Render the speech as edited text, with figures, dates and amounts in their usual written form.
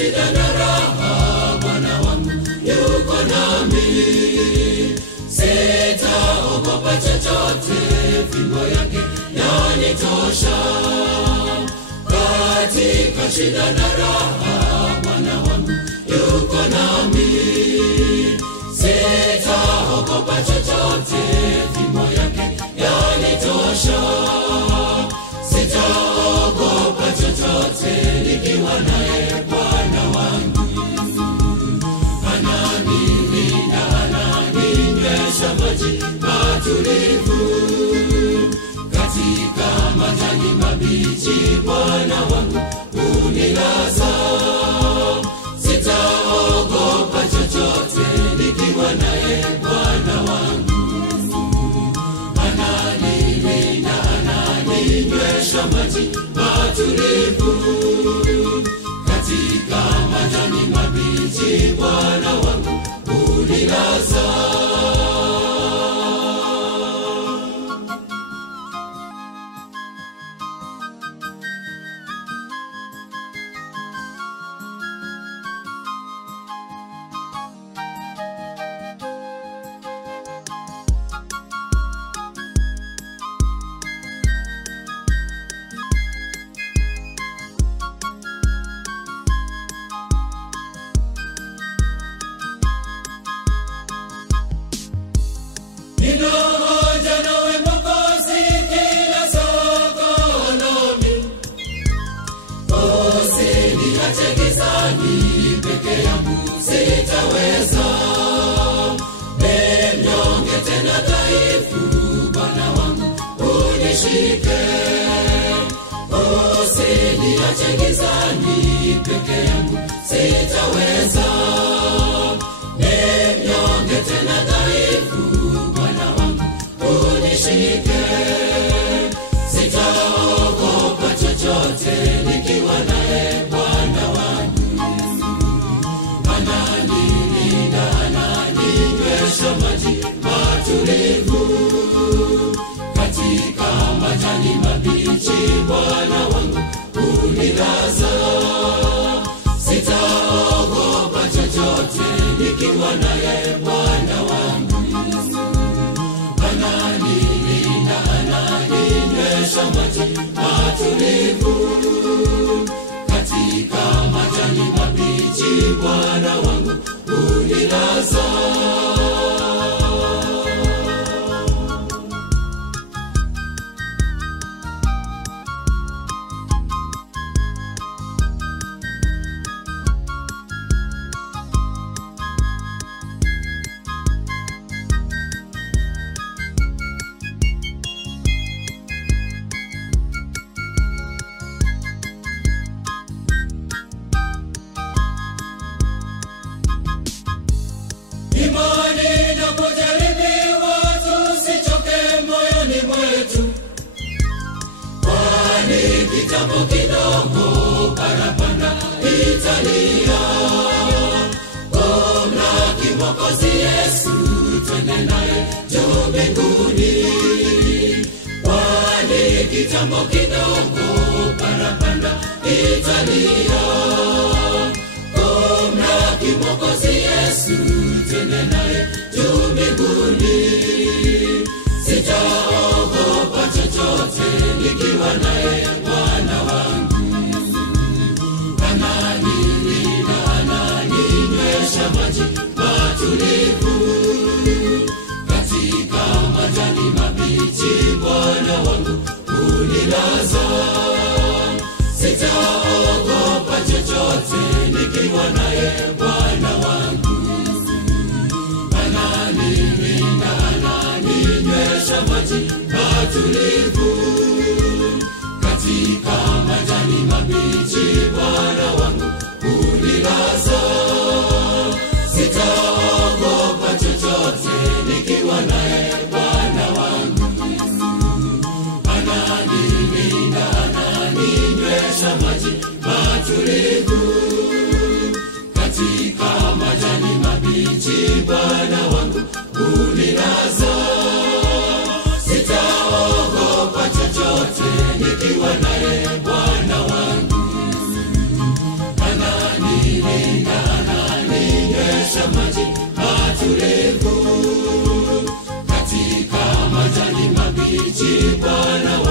shida na raha, Bwana wangu yuko nami. Sitaogopa chochote, fimbo yake yanitosha. Katika shida na raha, Bwana wangu yuko nami. Sitaogopa chochote, fimbo yake yanitosha. Sitaogopa chochote, nikiwa naye Bwana wangu. Ananilinda, ananinywesha maji matulivu. Katika majani mabichi, Bwana wangu unilaza. Sitaogopa chochote, nikiwa naye Bwana wangu. Ananilinda, ananinywesha maji matulivu. Katika majani mabichi, Bwana wangu unilaza. Ninahoja nawe Mwokozi, kila soko nami. Usiniache gizani, peke yangu sitaweza. Mnyonge tena dhaifu, Bwana wangu unishike. Usiniache gizani, peke yangu sitaweza. Mnyonge tena dhaifu, unishike. Sitaogopa chochote, nikiwa naye Bwana wangu. Ananilinda, ananinywesha maji matulivu. Katika majani mabichi, Bwana wangu unilaza. Sitaogopa chochote, nikiwa naye Bwana wangu. Ananilinda, ananinywesha maji matulivu. Katika majani mabichi, Bwana wangu unilaza. Imani inapojaribiwa, tusichoke moyoni mwetu. Kwani kitambo kidogo, parapanda italia. Kumlaki Mwokozi Yesu, twende naye juu mbinguni. Kwani kitambo kidogo, parapanda italia. Kumlaki Mwokozi Yesu, twende naye juu mbinguni. Sitaogopa chochote, nikiwa naye Bwana wangu. Ananilinda, ananinywesha maji matulivu. Katika majani mabichi, Bwana wangu unilaza. Sitaogopa chochote, nikiwa naye Bwana wangu. Ananilinda, ananinywesha maji matulivu. Katika majani mabichi, Bwana wangu unilaza. Sitaogopa chochote, nikiwa naye Bwana wangu. Ananilinda, ananinywesha maji matulivu. Katika majani mabichi, Bwana wangu unilaza. Sitaogopa chochote, nikiwa naye Bwana wangu. Anani mishipa na